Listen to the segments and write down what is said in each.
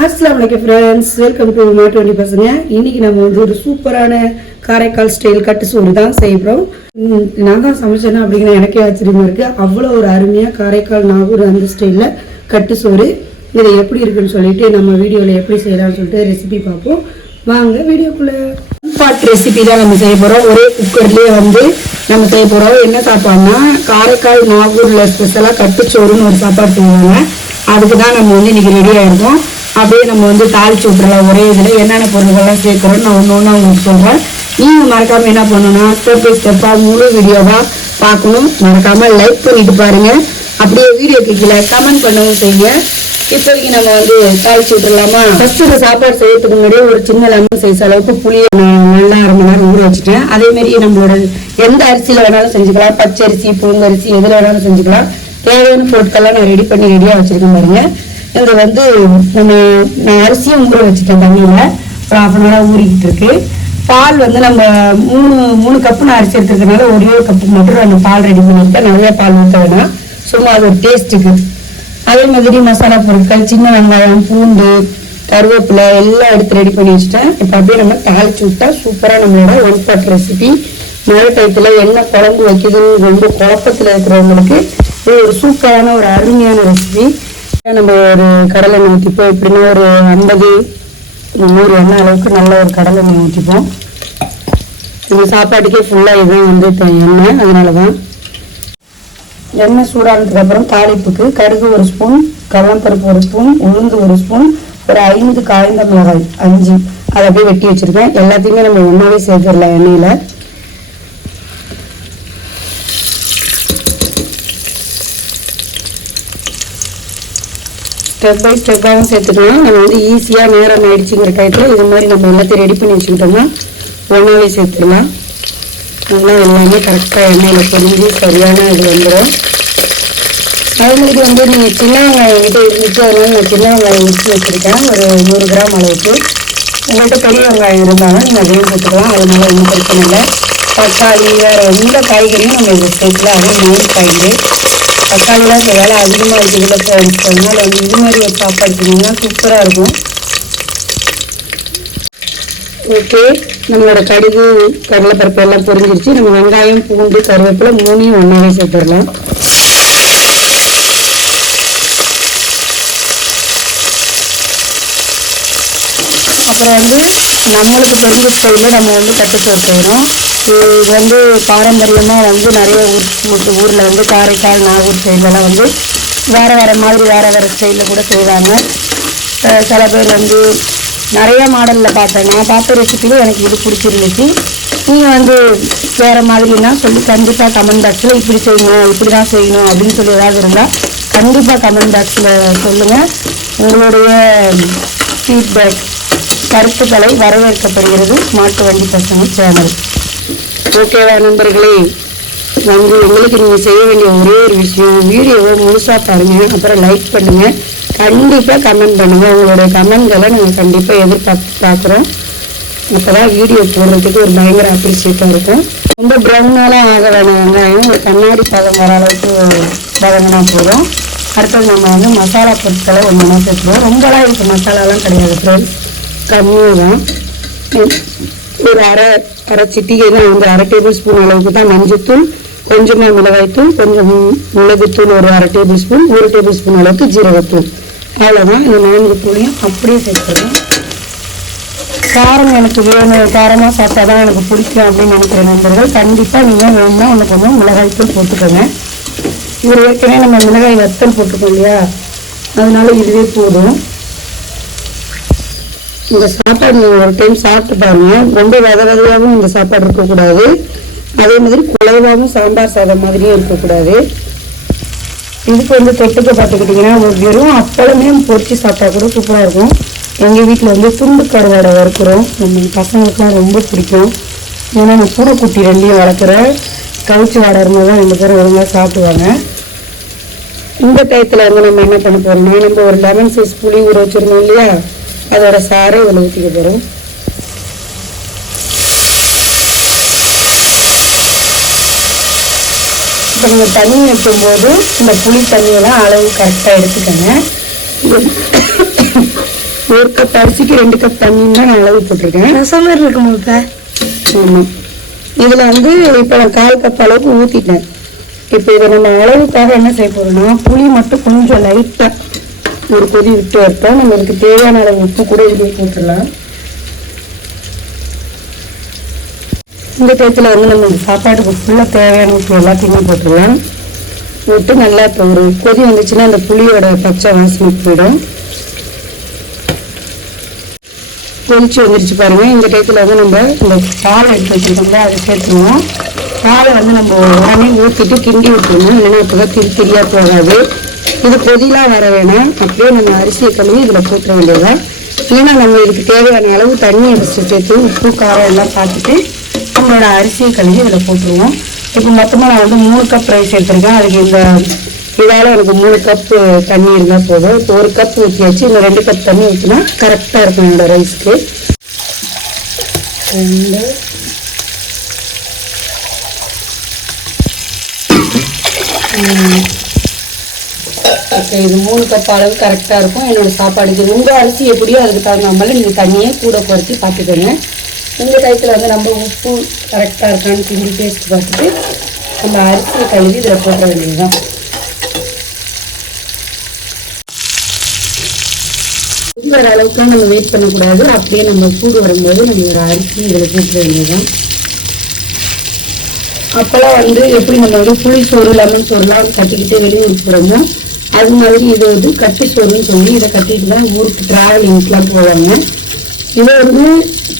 अस्सलाम वालेकुम friends, welcome to my 20 பசங்க. இன்னைக்கு நம்ம வந்து ஒரு சூப்பரான காரைக்கால் ஸ்டைல் கட்டு சோறு தான் செய்யறோம். நான் தான் சமைச்சேன்னா அப்படிங்கிற எனக்கே ஆச்சரியமா இருக்கு. அவ்வளோ ஒரு அருமையா காரைக்கால் நாகூர் அந்த ஸ்டைல்ல கட்டு சோறு. இது எப்படி இருக்குன்னு சொல்லிட்டு நம்ம வீடியோவில் எப்படி செய்யலாம்னு சொல்லிட்டு ரெசிபி பார்ப்போம். வாங்க வீடியோக்குள்ள. பாட் ரெசிபி தான் நம்ம செய்ய போகிறோம். ஒரே குக்கர்லேயே வந்து நம்ம செய்ய போகிறோம். என்ன சாப்பாடுனா காரைக்கால் நாகூரில் ஸ்பெஷலாக கட்டுச்சோறுன்னு ஒரு சாப்பாடு செய்வாங்க. அதுக்கு தான் நம்ம வந்து இன்னைக்கு ரெடியாக இருக்கோம். அப்படியே நம்ம வந்து தாளிச்சு விட்டுறலாம். ஒரே இதில் என்னென்ன பொருள்கள்லாம் சேர்க்குறோன்னு நான் ஒன்று ஒன்றா உங்களுக்கு சொல்கிறேன். நீங்கள் மறக்காமல் என்ன பண்ணணும்னா ஸ்டெப் பை ஸ்டெப்பாக முழு வீடியோவாக பார்க்கணும். மறக்காமல் லைக் பண்ணிட்டு பாருங்கள். அப்படியே வீடியோக்கு கீழே கமெண்ட் பண்ணவும் செய்யுங்க. இப்போதைக்கு நம்ம வந்து தாளிச்சு விட்டுடலாமா? ஃபர்ஸ்ட் இந்த சாப்பாடு செய்யறதுக்கு முன்னாடியே ஒரு சின்ன லெமன் சைஸ் அளவுக்கு புளியை நல்லா 1/2 மணி நேரம் ஊற வச்சுட்டேன். அதேமாரி நம்மளோட எந்த அரிசியில் வேணாலும் செஞ்சுக்கலாம். பச்சரிசி, புழுங்கரிசி எதில் வேணாலும் செஞ்சுக்கலாம். தேவையான பொருட்கள்லாம் நான் ரெடியாக வச்சுருக்கேன் பாருங்க. இதில் வந்து நான் அரிசியும் ஊற வச்சுட்டேன். தண்ணியில் ஒரு 1/2 மணி நேரம் ஊறிக்கிட்டு இருக்கு. பால் வந்து நம்ம 3 கப்பு நான் அரிசி எடுத்துருக்கனால ஒரே ஒரு கப்பு மட்டும் நான் பால் ரெடி பண்ணியிருக்கேன். நிறைய பால் ஊற்ற வேணாம், சும்மா அது ஒரு டேஸ்ட்டுக்கு. அதே மாதிரி மசாலா பொருட்கள், சின்ன வெங்காயம், பூண்டு, கருவேப்பிலை எல்லாம் எடுத்து ரெடி பண்ணி வச்சுட்டேன். இப்போ அப்படியே நம்ம தாளிச்சு விட்டா சூப்பராக நம்மளோட ஒன் பாட் ரெசிபி. மழை டயத்தில் என்ன குழம்பு வைக்குதுன்னு ரொம்ப குழப்பத்தில் இருக்கிறவங்களுக்கு இது ஒரு சூப்பரான ஒரு அருமையான ரெசிபி. நம்ம ஒரு கடலை எண்ணெய் ஊற்றிப்போம். எப்படின்னா ஒரு 50-100 எண்ணெய் அளவுக்கு நல்ல ஒரு கடலை எண்ணெய் ஊற்றிப்போம். இந்த சாப்பாட்டுக்கே ஃபுல்லாக இதுதான் வந்து எண்ணெய். அதனால தான் எண்ணெய் சூடானதுக்கு அப்புறம் தாளிப்புக்கு கடுகு 1 ஸ்பூன், கடலைப்பருப்பு 1 ஸ்பூன், உளுந்து 1 ஸ்பூன், ஒரு 5 காய்ந்த மிளகாய் 5 அதை அப்படியே வெட்டி வச்சிருக்கேன். எல்லாத்தையுமே நம்ம ஒன்றாவே சேர்த்துடலாம் எண்ணெயில். ஸ்டெப் பை ஸ்டெப்பாகவும் சேர்த்துக்கலாம். நம்ம வந்து ஈஸியாக நேரம் ஆயிடுச்சுங்கிற டயத்தில் இது மாதிரி நம்ம எல்லாத்தையும் ரெடி பண்ணி வச்சுக்கிட்டோம்னா ஒன்றாவே சேர்த்துடலாம். நல்லா எல்லாமே கரெக்டாக எண்ணெயில் பொரிஞ்சு சரியான இது வந்துடும். அதே மாதிரி வந்து நீங்கள் சின்ன வெங்காயம் கிட்ட இருந்துச்சு, அதனால நான் சின்ன வெங்காயம் வச்சு வச்சுருக்கேன் ஒரு 100 கிராம் அளவுக்கு. உங்கள்கிட்ட பெரிய வெங்காயம் இருந்தாலும் நீங்கள் அதையும் சேர்த்துக்கலாம். அதனால ஒன்றும் பிரச்சனை இல்லை. தக்காளி வேறு எந்த காய்கறியும் நம்ம இதை சேர்த்துல. அதே 3 காய்கறி தக்காளிலாம் வேலை அதிகமாக இருக்குதுல போயிடுச்சு. அதனால வந்து இது மாதிரி ஒரு சாப்பாடு செஞ்சீங்கன்னா சூப்பராக இருக்கும். ஓகே, நம்மளோட கடுகு கடலைப்பருப்பு எல்லாம் பொரிஞ்சிருச்சு. நம்ம வெங்காயம், பூண்டு, கருவேப்பிலை 3ஐயும் ஒன்றாவே சேர்த்துடலாம். அப்புறம் வந்து நம்மளுக்கு தெரிஞ்ச ஸ்டைலில் நம்ம வந்து கட்டுச்சோறு செய்கிறோம். இது வந்து பாரம்பரியமாக வந்து நிறைய ஊரில் வந்து காரைக்கால் நாகூர் ஸ்டைலெலாம் வந்து வேறு மாதிரி வேறு ஸ்டைலில் கூட செய்வாங்க. சில பேர் வந்து நிறைய மாடலில் பார்த்தேன். நான் பார்த்த ரெசிபியில் எனக்கு இது பிடிச்சிருந்துச்சு. நீங்கள் வந்து வேறு மாதிரினா சொல்லி கண்டிப்பாக கமெண்ட் பாக்ஸில் இப்படி செய்யணும், இப்படி தான் செய்யணும் அப்படின்னு சொல்லி ஏதாவது இருந்தால் கண்டிப்பாக கமெண்ட் பாக்ஸில் சொல்லுங்கள். உங்களுடைய ஃபீட்பேக், கருத்துக்களை வரவேற்கப்படுகிறது மாட்டு வண்டி பசங்க சேனல். ஓகேவா நண்பர்களே? வந்து உங்களுக்கு நீங்கள் செய்ய வேண்டிய ஒரே ஒரு விஷயம், வீடியோவை முழுசாக பாருங்கள், அப்புறம் லைக் பண்ணுங்கள், கண்டிப்பாக கமெண்ட் பண்ணுங்கள். உங்களுடைய கமெண்ட்களை நாங்கள் கண்டிப்பாக பார்க்குறோம். அப்போ தான் வீடியோ போடுறதுக்கு ஒரு பயங்கர அப்ரிஷியேட்டாக இருக்கும். ரொம்ப ப்ரௌனாலாம் ஆக வேணும். வெங்காயம் ஒரு கண்ணாடி பதம் வர அளவுக்கு வதங்கினா போதும். அடுத்தது நம்ம வந்து மசாலா பொருட்களை ஒன்றா சேர்த்துருவோம். ரொம்பலாம் இருக்குது மசாலாலாம் கிடையாது ஃப்ரெண்ட்ஸ், கம்மியாக தான். ஒரு அரை சிட்டிகை தான் வந்து 1/2 டேபிள் ஸ்பூன் அளவுக்கு தான் மஞ்சத்தூள், கொஞ்சமாக மிளகாய்த்தூள், கொஞ்சம் மிளகுத்தூள் ஒரு 1/2 டேபிள் ஸ்பூன், 1 டேபிள் ஸ்பூன் அளவுக்கு ஜீரகத்தூள். அவ்வளோதான். இந்த 4 தூளையும் அப்படியே சேர்த்துருவேன். காரம் எனக்கு வேணும், காரமாக சாப்பிட்டா தான் எனக்கு பிடிக்கும் அப்படின்னு நினைக்கிற நண்பர்கள் கண்டிப்பாக நீங்கள் வேணும்னா கொஞ்சம் மிளகாய்த்தூள் போட்டுக்கோங்க. இது ஏற்கனவே நம்ம மிளகாய் வத்தல் போட்டுக்கோம் இல்லையா, அதனால இதுவே போதும். இந்த சாப்பாடு நீங்கள் ஒரு டைம் சாப்பிட்டு பாருங்கள். ரொம்ப விதவிதையாகவும் இந்த சாப்பாடு இருக்கக்கூடாது, அதே மாதிரி குழைவாகவும் சாம்பார் சாதம் மாதிரியும் இருக்கக்கூடாது. இதுக்கு வந்து தொட்டுக்க பார்த்துக்கிட்டிங்கன்னா ஒரு வெறும் அப்பளமே பொரிச்சு சாப்பிட்டா கூட சூப்பராக இருக்கும். எங்கள் வீட்டில் வந்து துண்டு கருவாடை வறுக்கிறோம். நம்ம பசங்களுக்குலாம் ரொம்ப பிடிக்கும். ஏன்னா நான் பூனைக்குட்டி 2ஐயும் வளர்க்குறேன். கவிச்சு வாடை இருந்தால் தான் 2 பேரும் ஒழுங்காக சாப்பிடுவாங்க. இந்த டயத்தில் வந்து நம்ம என்ன பண்ண போகிறோம்னா, நம்ம ஒரு லெமன் சைஸ் புளி ஊற வச்சுருந்தோம் இல்லையா, அதோட சாரை இதில் ஊற்றிக்க போகிறோம். இப்போ நீங்கள் தண்ணி வைக்கும்போது இந்த புளி தண்ணியெல்லாம் அளவு கரெக்டாக எடுத்துக்கோங்க. 1 கப் அரிசிக்கு 2 கப் தண்ணின்னு தான் நான் அளவு போட்டிருக்கேன். ரசம் மாதிரி இருக்குமா இப்போ? ஆமாம். இதில் வந்து இப்போ நான் 1/4 கப் அளவுக்கு ஊற்றிட்டேன். இப்போ இதை நம்ம அளவுக்காக என்ன செய்ய போகிறோம்னா, புளி மட்டும் கொஞ்சம் லைட்டாக ஒரு கொதி விட்டு வைப்போம். நம்ம இதுக்கு தேவையான அளவு உப்பு கூட இதுலேயே போட்டுடலாம். இந்த டயத்தில் வந்து நம்ம சாப்பாட்டுக்கு ஃபுல்லாக தேவையான உப்பு எல்லாத்தையுமே போட்டுடலாம். விட்டு நல்லா இப்போ ஒரு கொதி வந்துச்சுன்னா அந்த புளியோட பச்சை வாசனை போயிடும். கொதிச்சு வந்துருச்சு பாருங்க. இந்த டயத்தில் வந்து நம்ம இந்த பாலை எடுத்து வச்சுருக்கோம்ல அதை சேர்த்துருவோம். பாலை வந்து நம்ம உடனே ஊற்றிட்டு கிண்டி விட்டுருவோம். இல்லைன்னா இப்போ தான் திரியாக போகாது. இது கொதிலாம் வர வேணாம். அப்படியே நம்ம அரிசியை கழுவி இதில் போட்டுற வேண்டியதான். இல்லைன்னா நம்ம இதுக்கு தேவையான அளவு தண்ணி அரிசி சேர்த்து உப்பு காரம் எல்லாம் பார்த்துட்டு நம்மளோட அரிசியை கழுவி இதில் போட்டுருவோம். இப்போ மொத்தமாக நான் வந்து 3 கப் ரைஸ் எடுத்துருக்கேன். அதுக்கு இதால் எனக்கு 3 கப்பு தண்ணி இருந்தால் போதும். இப்போ 1 கப் ஊற்றியாச்சு. இந்த 2 கப் தண்ணி ஊற்றினா கரெக்டாக இருக்கும் என்னோட ரைஸ்க்கு. ஓகே, இது 3 கப் அளவு கரெக்டாக இருக்கும் என்னோடய சாப்பாடுக்கு. உங்கள் அரிசி எப்படியோ அதுக்கு தகுந்த மாதிரி நீங்கள் தண்ணியை கூட குறைச்சி பார்த்துக்கோங்க. இந்த டயத்தில் வந்து நம்ம உப்பு கரெக்டாக இருக்கான்னு கிண்டி டேஸ்ட் பார்த்துட்டு நம்ம அரிசியை கழுவி இதில் போட்ட வேண்டியதுதான். வர அளவுக்கு நம்ம வெயிட் பண்ணக்கூடாது. அப்படியே நம்ம சூடு வரும்போது நம்ம ஒரு அரிசி இதில் போட்ட வேண்டியதுதான். அப்போல்லாம் வந்து எப்படி நம்ம வந்து புளி சோறு லெமன் சோறுலாம் கட்டிக்கிட்டு வெளியூருக்கு போகிறோமோ அது மாதிரி இது வந்து கட்டு சோறுன்னு சொல்லி இதை கட்டிட்டு தான் ஊருக்கு ட்ராவலிங்ஸ்லாம் போவாங்க. இதை வந்து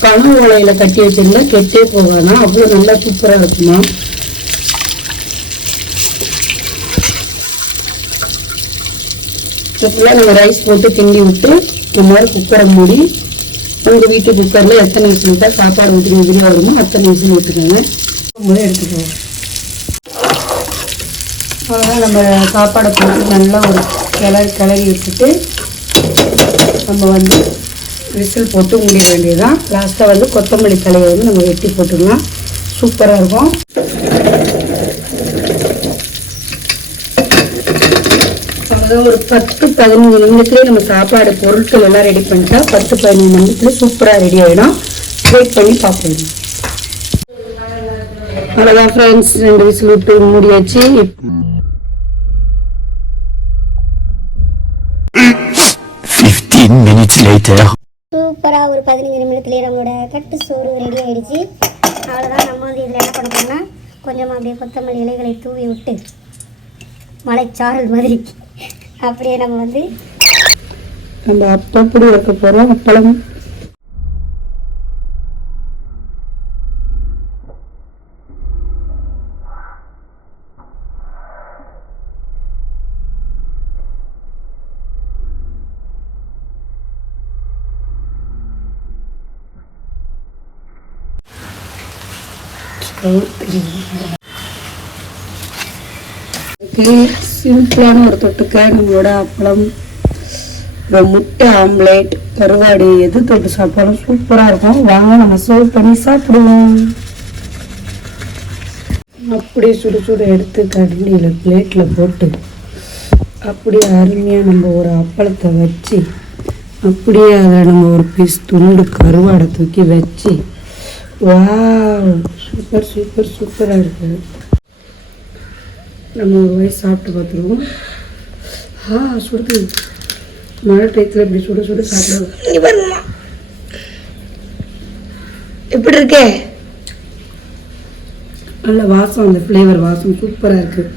பனை ஓலையில் கட்டி வச்சிருந்தா கெட்டே போகாதான். அவ்வளோ நல்லா சூப்பராக இருக்குமா. இப்போலாம் நம்ம ரைஸ் போட்டு கிண்டி விட்டு இந்த மாதிரி குக்கரை மூடி உங்கள் வீட்டு குக்கரில் எத்தனை விசில் விட்டால் சாப்பாடு ஊற்றி விசில் வருமோ அத்தனை விசில் விட்டுக்கோங்க. எடுத்துக்குவோம். அவ்வளோதான். நம்ம சாப்பாடை போட்டு நல்லா ஒரு கிளறி விட்டுட்டு நம்ம வந்து விசில் போட்டு மூடிட வேண்டியதுதான். லாஸ்ட்டாக வந்து கொத்தமல்லி தலையை வந்து நம்ம வெட்டி போட்டுடலாம். சூப்பராக இருக்கும். அவ்வளோதான். ஒரு 10-15 நிமிடத்துலேயே நம்ம சாப்பாடு பொருட்கள் எல்லாம் ரெடி பண்ணிட்டா 10-15 நிமிடத்துல சூப்பராக ரெடி ஆகிடும். வெயிட் பண்ணி பார்ப்போம். அவ்வளோதான் ஃப்ரெண்ட்ஸ், 2 விசில் விட்டு மூடியாச்சு. 15 minutes later. சூப்பராக ஒரு 15 நிமிடத்துலேயே நம்மளோட கட்டு சோறு ரெடி ஆகிடுச்சு. அவ்வளோதான். நம்ம வந்து இதில் என்ன பண்ண போகிறோம்னா கொஞ்சமாக அப்படியே கொத்தமல்லி இலைகளை தூவி விட்டு மலைச்சாரல் மாதிரி அப்படியே நம்ம அப்பப்படி வைக்க போகிறோம். அப்பளம் சிம்பிளான ஒரு தொட்டுக்க நம்மளோட அப்பளம், முட்டை ஆம்லேட், கருவாடு எது தொட்டு சாப்பிட்டாலும் சூப்பராக இருக்கும். வாங்க நம்ம சர்வ் பண்ணி சாப்பிடுவோம். அப்படியே சுடு சுடு எடுத்து கரண்டியில் பிளேட்டில் போட்டு அப்படியே அருமையாக நம்ம ஒரு அப்பளத்தை வச்சு அப்படியே அதில் நம்ம ஒரு பீஸ் துண்டு கருவாடை தூக்கி வச்சு வாவ் சூப்பர் சூப்பர் சூப்பராக இருக்குது. நம்ம ஒரு வயசு சாப்பிட்டு பார்த்துருவோம். சுடுது. மழை டயத்தில் இப்படி சுட சுட சாப்பிடுவோம். எப்படி இருக்கே? நல்ல வாசம், அந்த ஃப்ளேவர் வாசம் சூப்பராக இருக்குது.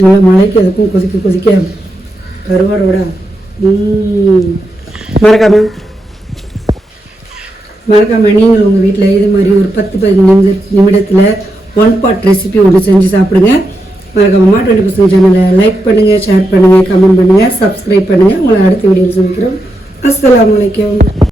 நல்லா மழைக்கு அதுக்கும் கொதிக்க கொதிக்க கருவாடோட மறக்காம நீங்கள் உங்கள் வீட்டில் இது மாதிரி ஒரு 10-15 நிமிடத்தில் 1 பாட் ரெசிபி ஒன்று செஞ்சு சாப்பிடுங்க. மறக்காம MA20% சேனலை லைக் பண்ணுங்கள், ஷேர் பண்ணுங்கள், கமெண்ட் பண்ணுங்கள், சப்ஸ்கிரைப் பண்ணுங்கள். உங்களை அடுத்த வீடியோவில் சந்திக்கிறோம். அஸ்ஸலாமு அலைக்கும்.